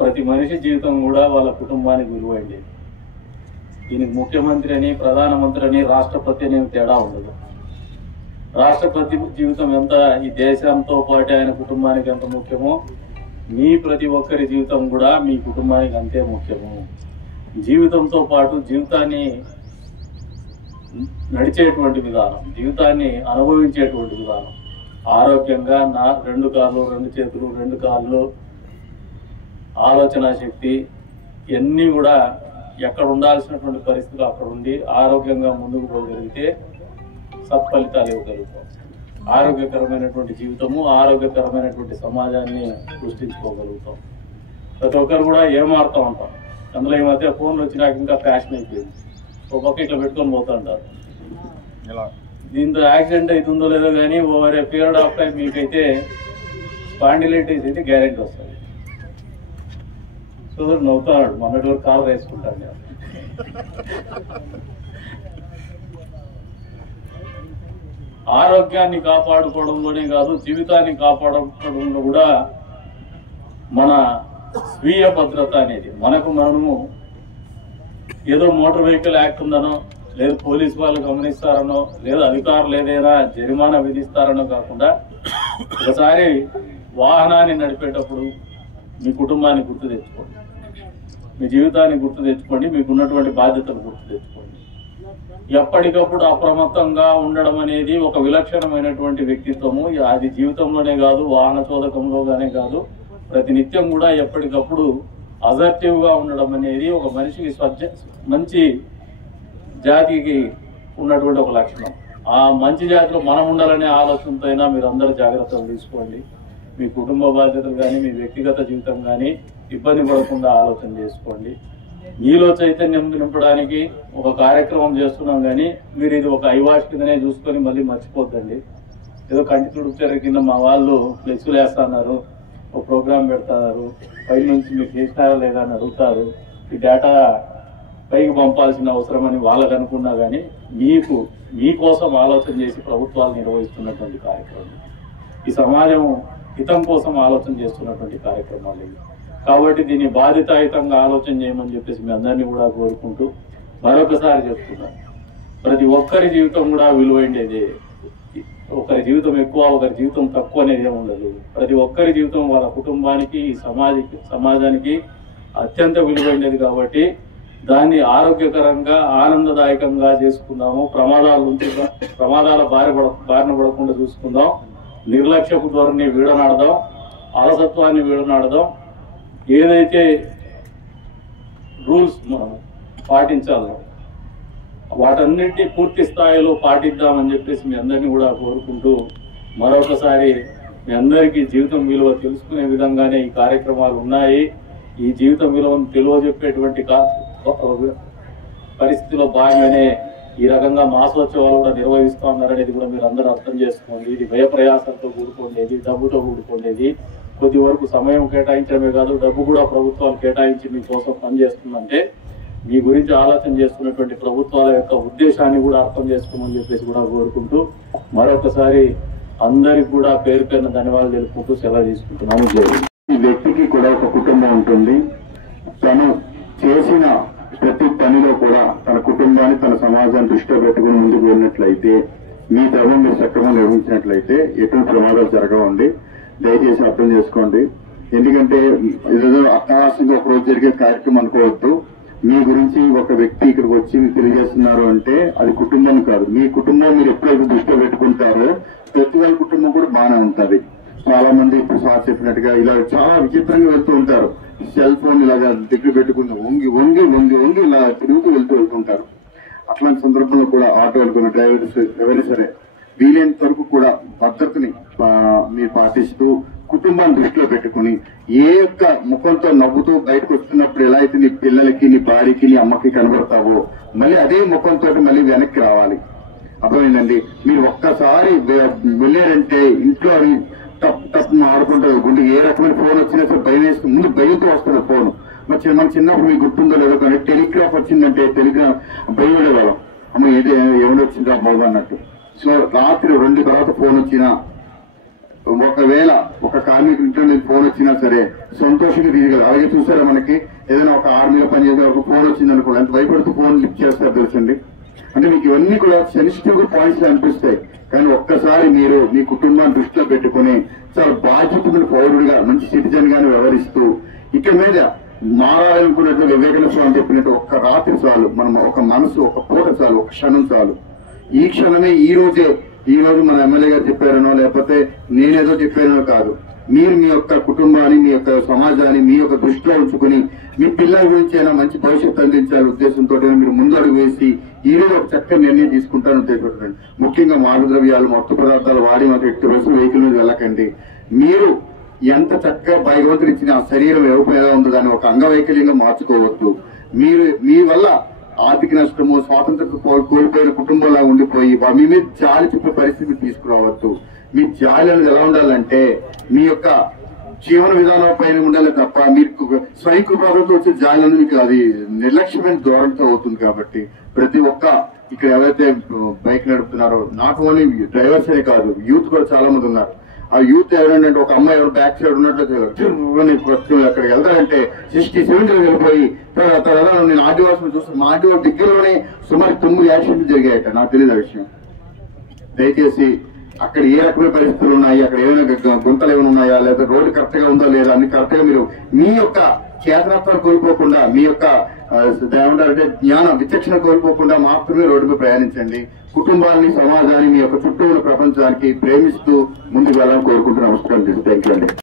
ప్రతి మనిషి జీవితం కూడా వాళ్ళ కుటుంబానికి విలువైంది. దీనికి ముఖ్యమంత్రి అని, ప్రధానమంత్రి అని, రాష్ట్రపతి అని తేడా ఉండదు. రాష్ట్రపతి జీవితం ఎంత ఈ దేశంతో పాటు ఆయన కుటుంబానికి ఎంత ముఖ్యమో, మీ ప్రతి ఒక్కరి జీవితం కూడా మీ కుటుంబానికి అంతే ముఖ్యము. జీవితంతో పాటు జీవితాన్ని నడిచేటువంటి విధానం, జీవితాన్ని అనుభవించేటువంటి విధానం, ఆరోగ్యంగా నా 2 కాళ్ళు 2 చేతులు 2 కాళ్ళు, ఆలోచన శక్తి ఇవన్నీ కూడా ఎక్కడ ఉండాల్సినటువంటి పరిస్థితులు అక్కడ ఉండి ఆరోగ్యంగా ముందుకు పోగలిగితే సత్ఫలితాలు ఇవ్వగలుగుతాం. ఆరోగ్యకరమైనటువంటి జీవితము, ఆరోగ్యకరమైనటువంటి సమాజాన్ని సృష్టించుకోగలుగుతాం. ప్రతి ఒక్కరు కూడా ఏమారుతూ ఉంటాం. అందులో ఈ మధ్య ఫోన్లు వచ్చినాక ఇంకా ఫ్యాషన్ అయిపోయింది. ఒక పక్క ఇట్లా పెట్టుకొని పోతుంటారు. దీంతో యాక్సిడెంట్ అవుతుందో లేదో కానీ over a period of time మీకైతే స్పాండిలైటిస్ అయితే గ్యారెంటీ వస్తుంది. సో నవ్వుతున్నాడు, మొన్నటి వరకు కాలు వేసుకుంటాను నేను. ఆరోగ్యాన్ని కాపాడుకోవడంలోనే కాదు, జీవితాన్ని కాపాడుకోవడంలో కూడా మన స్వీయ భద్రత అనేది, మనము ఏదో మోటార్ వెహికల్ యాక్ట్ ఉందనో, లేదు పోలీసు వాళ్ళు గమనిస్తారనో, లేదు అధికారులు ఏదైనా జరిమానా విధిస్తారనో కాకుండా ఒకసారి వాహనాన్ని నడిపేటప్పుడు మీ కుటుంబాన్ని గుర్తు తెచ్చుకోండి, మీ జీవితాన్ని గుర్తు తెచ్చుకోండి, మీకు ఉన్నటువంటి బాధ్యతలు గుర్తు తెచ్చుకోండి. ఎప్పటికప్పుడు అప్రమత్తంగా ఉండడం అనేది ఒక విలక్షణమైనటువంటి వ్యక్తిత్వము. అది జీవితంలోనే కాదు, వాహన చోదకంలోగానే కాదు, ప్రతినిత్యం కూడా ఎప్పటికప్పుడు అసర్టివ్ గా ఉండడం అనేది ఒక మనిషికి మంచి జాతికి ఉన్నటువంటి ఒక లక్షణం. ఆ మంచి జాతిలో మనం ఉండాలనే ఆలోచనతో అయినా మీరు అందరూ జాగ్రత్తలు తీసుకోండి. మీ కుటుంబ బాధ్యతలు కానీ, మీ వ్యక్తిగత జీవితం కానీ ఇబ్బంది పడకుండా ఆలోచన చేసుకోండి. మీలో చైతన్యం నింపడానికి ఒక కార్యక్రమం చేస్తున్నాం కానీ మీరు ఇది ఒక ఐవాష్ కిందనే చూసుకొని మళ్ళీ మర్చిపోద్దండి. ఏదో కంటి తుడుపుతారు కింద మా వాళ్ళు ఫ్లెక్సులు వేస్తున్నారు, ఒక ప్రోగ్రాం పెడతారు, పై నుంచి మీరు చేసినారా లేదా అని అడుగుతారు. ఈ డేటా పైకి పంపాల్సిన అవసరం అని వాళ్ళకు అనుకున్నా కానీ మీకోసం ఆలోచన చేసి ప్రభుత్వాలు నిర్వహిస్తున్నటువంటి కార్యక్రమం, ఈ సమాజం హితం కోసం ఆలోచన చేస్తున్నటువంటి కార్యక్రమాలు ఇవి. కాబట్టి దీన్ని బాధ్యతాయుతంగా ఆలోచన చేయమని చెప్పేసి మీ అందరినీ కూడా కోరుకుంటూ మరొకసారి చెప్తున్నాను, ప్రతి ఒక్కరి జీవితం కూడా విలువైనదే. ఒకరి జీవితం ఎక్కువ, ఒకరి జీవితం తక్కువ అనేది ఏమి ఉండదు. ప్రతి ఒక్కరి జీవితం వాళ్ళ కుటుంబానికి, సమాజానికి అత్యంత విలువైనది. కాబట్టి దాన్ని ఆరోగ్యకరంగా, ఆనందదాయకంగా చేసుకుందాము. ప్రమాదాల బారిన పడకుండా చూసుకుందాం. నిర్లక్ష్యపు ధోరణి వీడనాడదాం, అలసత్వాన్ని వీడనాడదాం. ఏదైతే రూల్స్ మనం పాటించాలో వాటన్నిటినీ పూర్తి స్థాయిలో పాటిద్దామని చెప్పేసి మీ అందరినీ కూడా కోరుకుంటూ మరొకసారి మీ అందరికీ జీవితం విలువ తెలుసుకునే విధంగానే ఈ కార్యక్రమాలు ఉన్నాయి. ఈ జీవితం విలువను తెలియజెప్పేటువంటి పరిస్థితిలో భాగంగానే ఈ రకంగా మాసోత్సవాలు కూడా నిర్వహిస్తూ ఉన్నారనేది కూడా మీరు అందరూ అర్థం చేసుకోండి. ఇది వ్యయ ప్రయాసంతో కూడుకోండేది, డబ్బుతో కూడుకోండేది. కొద్ది వరకు సమయం కేటాయించడమే కాదు, డబ్బు కూడా ప్రభుత్వాలు కేటాయించి మీకోసం పనిచేస్తుందంటే మీ గురించి ఆలోచన చేస్తున్నటువంటి ప్రభుత్వాల యొక్క ఉద్దేశాన్ని కూడా అర్థం చేసుకోమని చెప్పేసి కూడా కోరుకుంటూ మరొకసారి అందరికి కూడా పేరు పేరున ధన్యవాదాలు తెలుపుకుంటూ సెలవు తీసుకుంటున్నాను. ఈ వ్యక్తికి కూడా ఒక కుటుంబం ఉంటుంది. తను చేసిన ప్రతి పనిలో కూడా తన కుటుంబాన్ని, తన సమాజాన్ని దృష్టిలో పెట్టుకుని ముందుకు వెళ్ళినట్లయితే, మీ ధర్మం మీరు సక్రమంగా నిర్వహించినట్లయితే ఎటువంటి ప్రమాదాలు జరగవండి. దయచేసి అర్థం చేసుకోండి. ఎందుకంటే ఏదో అట్టహాసంగా ఒక రోజు జరిగే కార్యక్రమం అనుకోవద్దు. మీ గురించి ఒక వ్యక్తి ఇక్కడికి వచ్చి మీకు తెలియజేస్తున్నారు అంటే అది కుటుంబం కాదు. మీ కుటుంబం మీరు ఎప్పుడైతే దృష్టిలో పెట్టుకుంటారో ప్రతి వాళ్ళ కుటుంబం కూడా బాగానే ఉంటుంది. చాలా మంది ఇప్పుడు సార్ చెప్పినట్టుగా ఇలా చాలా విచిత్రంగా వెళ్తూ ఉంటారు. సెల్ ఫోన్ ఇలాగా దగ్గర పెట్టుకుని వంగి వంగి వంగి వంగి ఇలా తిరుగుతూ వెళ్తుంటారు. అట్లాంటి సందర్భంలో కూడా ఆటో అనుకున్న డ్రైవర్స్ ఎవరైనా సరే వీలైనంత వరకు కూడా భద్రతని మీరు పాటిస్తూ కుటుంబాన్ని దృష్టిలో పెట్టుకుని ఏ యొక్క ముఖంతో నవ్వుతూ బయటకు వస్తున్నప్పుడు ఎలా అయితే నీ పిల్లలకి, నీ భార్యకి, నీ అమ్మకి కనబడతావో మళ్ళీ అదే ముఖంతో మళ్ళీ వెనక్కి రావాలి. అర్థమైందండి? మీరు ఒక్కసారి వెళ్ళారంటే ఇంట్లో తప్పు ఆడుకుంటే గుండె ఏ రకమైన ఫోన్ వచ్చినా సరే భయం వేసుకుని ముందు భయంతో వస్తుంది ఫోన్. మరి మన చిన్నప్పుడు మీకు గుర్తుందో లేదో కానీ టెలిగ్రాఫ్ వచ్చిందంటే భయం వెళ్ళేవాళ్ళం. అమ్మ ఏదో ఎవడొచ్చిందా బాబు అన్నట్టు. సో రాత్రి 2 తర్వాత ఫోన్ వచ్చినా, ఒకవేళ ఒక కార్మికుడి ఇంట్లో ఫోన్ వచ్చినా సరే సంతోషంగా తీయగలరు. అలాగే చూసారా, మనకి ఏదైనా ఒక ఆర్మీలో పనిచేసే ఒక ఫోన్ వచ్చింది అనుకోండి, ఎంత భయపడుతూ ఫోన్ లిఫ్ట్ చేస్తారు తెలుసండి. అంటే మీకు ఇవన్నీ కూడా సెన్సిటివ్ పాయింట్స్ అనిపిస్తాయి. కానీ ఒక్కసారి మీరు మీ కుటుంబాన్ని దృష్టిలో పెట్టుకుని చాలా బాధ్యతమైన పౌరుడిగా మంచి సిటిజన్ గాని వ్యవహరిస్తూ ఇక మీద మారాలనుకున్నట్లు వివేకానంద స్వామి చెప్పినట్టు ఒక్క రాత్రి చాలు, మనం ఒక మనసు, ఒక పూట చాలు, ఒక క్షణం చాలు. ఈ క్షణమే ఈ రోజు మన ఎమ్మెల్యే గారు చెప్పారనో లేకపోతే నేనేదో చెప్పానో కాదు. మీరు మీ యొక్క కుటుంబాన్ని, మీ యొక్క సమాజాన్ని మీ యొక్క దృష్టిలో ఉంచుకుని మీ పిల్లల గురించి అయినా మంచి భవిష్యత్తు అందించాలనే ఉద్దేశంతో మీరు ముందు అడుగు వేసి ఈ రోజు ఒక చక్కని నిర్ణయం తీసుకుంటారని ఉద్దేశపడుతుంది. ముఖ్యంగా మాదక ద్రవ్యాలు, మత్తు పదార్థాలు వాడి మాకు ఎట్టి వయసు వెహికల్ మీద వెళ్ళకండి. మీరు ఎంత చక్కగా భగవంతుడు ఇచ్చిన ఆ శరీరం ఎలా ఉందో దాన్ని ఒక అంగవైకల్యంగా మార్చుకోవద్దు. మీరు మీ వల్ల ఆర్థిక నష్టము, స్వాతంత్రం కోల్పోయిన కుటుంబంలా ఉండిపోయి మీ మీద జాలి చూపే పరిస్థితి తీసుకురావద్దు. మీ జాలి అనేది ఎలా ఉండాలంటే మీ యొక్క జీవన విధానం పైన ఉండాలి తప్ప మీరు స్వయం కృపాలతో వచ్చే జాలి అనేది మీకు అది నిర్లక్ష్యమైన ధోరణితో అవుతుంది. కాబట్టి ప్రతి ఒక్క ఇక్కడ ఎవరైతే బైక్ నడుపుతున్నారో నాట్ ఓన్లీ డ్రైవర్స్ అనే కాదు, యూత్ కూడా చాలా మంది ఉన్నారు. ఆ యూత్ ఎవరంటే ఒక అమ్మాయి ఎవరు బ్యాక్ సైడ్ ఉన్నట్లు అక్కడికి వెళ్తారంటే 60-70 వెళ్ళిపోయి తర్వాత నేను ఆదివాసం చూస్తాను. మా ఆదివాసం దగ్గరలోనే సుమారు 9 యాక్సిడెంట్లు జరిగాయట. నాకు తెలియదు ఆ విషయం. దయచేసి అక్కడ ఏ రకమైన పరిస్థితులు ఉన్నాయి, అక్కడ ఏమైనా గుంతలు ఏమైనా ఉన్నాయా, లేదా రోడ్డు కరెక్ట్ గా ఉందా లేదా అన్ని కరెక్ట్ గా మీరు మీ యొక్క చేతనత్వాన్ని కోల్పోకుండా, మీ యొక్క ఏమంటారంటే జ్ఞానం, విచక్షణ కోల్పోకుండా మాత్రమే రోడ్డుపై ప్రయాణించండి. కుటుంబాన్ని, సమాజాన్ని, మీ యొక్క చుట్టూ ఉన్న ప్రపంచానికి ప్రేమిస్తూ ముందుకు వెళ్ళాలని కోరుకుంటూ నమస్కారం. థ్యాంక్ యూ అండి.